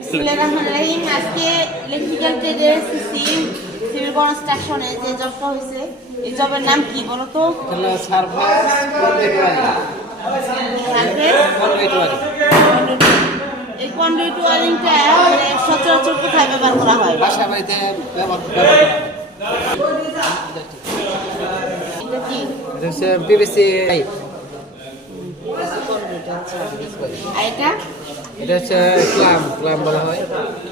বিসমিল্লাহিররহমানিররহিম। আজকে electrical ট্রেডের civil কনস্ট্রাকশনে যে জবটা হয়েছে, এই জবের নাম কি বলো তো? এই কন্ডুইট ওয়ারিংটা সচরাচর কোথায় ব্যবহার করা হয়? বাসা বাড়িতে ব্যবহার করা এটা কি? এটা হচ্ছে পিভিসি পাইপ। আর এটা হচ্ছে ক্লাম বলা হয়।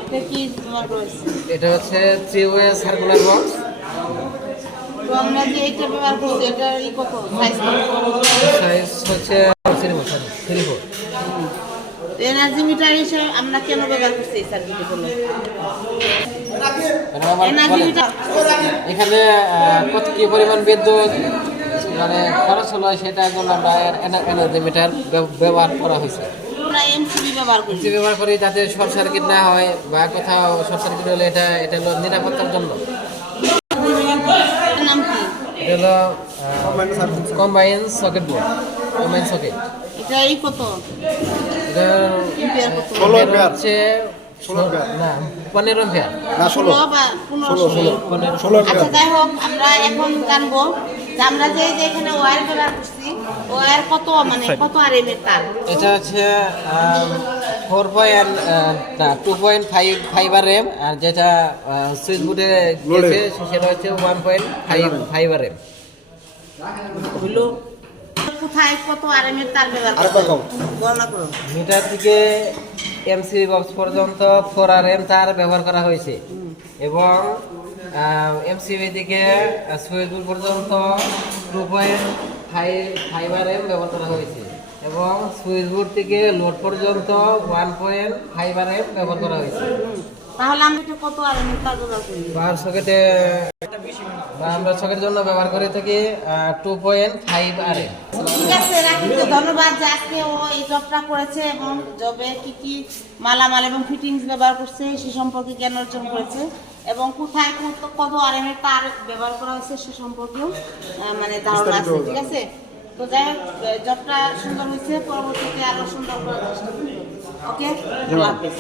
এটা কি তোমার রয়েছে? এটা হচ্ছে 3 ওয়ে সার্কুলার বক্স। তো আমরা যে এটা ব্যবহার করছি, এটা কত সাইজ? সাইজ হচ্ছে 3/4। এনার্জি মিটার হিসেবে আমরা কেন ব্যবহার করছি এই সার্কিটগুলো? এনার্জি মিটার এখানে কত কি পরিমাণ বিদ্যুৎ মানে খরচ হলো সেটা এখন আমরা এনার্জি মিটার ব্যবহার করা হয়েছে। আমরা এমসিবি ব্যবহার করছি। ব্যবহার করি যাতে শর্ট সার্কিট না হয় বা কোথাও শর্ট সার্কিট হলে এটা হলো নিরাপত্তার জন্য। নাম কি? এটা হলো combine socket board, combine socket. এটা কত? এটা এম্পিয়ার কত? 16 অ্যাম্পিয়ার হচ্ছে 15 অ্যাম্পিয়ার না 16 বা 15 আচ্ছা, যাই হোক, আমরা এখন জানবো যে আমরা যে এখানে ওয়্যার ব্যবহার করছি, ওয়্যার কত মানে কত আরএম এর তার? এটা হচ্ছে 2.5 আরএম, আর যেটা সুইচ বোর্ডে গেছে সেটা হচ্ছে 1.5 আরএম। হলো কোথায় কত আরএম এর তার ব্যবহার করছি গণনা করুন। মিটার থেকে এমসিবি বক্স পর্যন্ত 4 আরএম তার ব্যবহার করা হয়েছে এবং এমসিবি থেকে সুইচ বোর্ড পর্যন্ত 2.5 আরএম ব্যবহার করা হয়েছে এবং সুইচ বোর্ড থেকে লোড পর্যন্ত 1.5 আরএম ব্যবহার করা হয়েছে। তাহলে আমরা এটা কত আরএম এর তার ব্যবহার করি? বার সকেটে বা আমরা সকেটের জন্য ব্যবহার করে থাকি 2.5 আরএম। ঠিক আছে, রাখি। তো ধন্যবাদ যে আজকে ও এই জবটা করেছে এবং জবে কি কি মালামাল এবং ফিটিংস ব্যবহার করছে সে সম্পর্কে জ্ঞান অর্জন করেছে এবং কোথায় কত আরএম এর তার ব্যবহার করা হয়েছে সে সম্পর্কেও মানে ধারণা আছে। ঠিক আছে, তো যাই হোক, জবটা সুন্দর হয়েছে, পরবর্তীতে আরো সুন্দর করার চেষ্টা করবো। ওকে, আল্লাহ হাফেজ।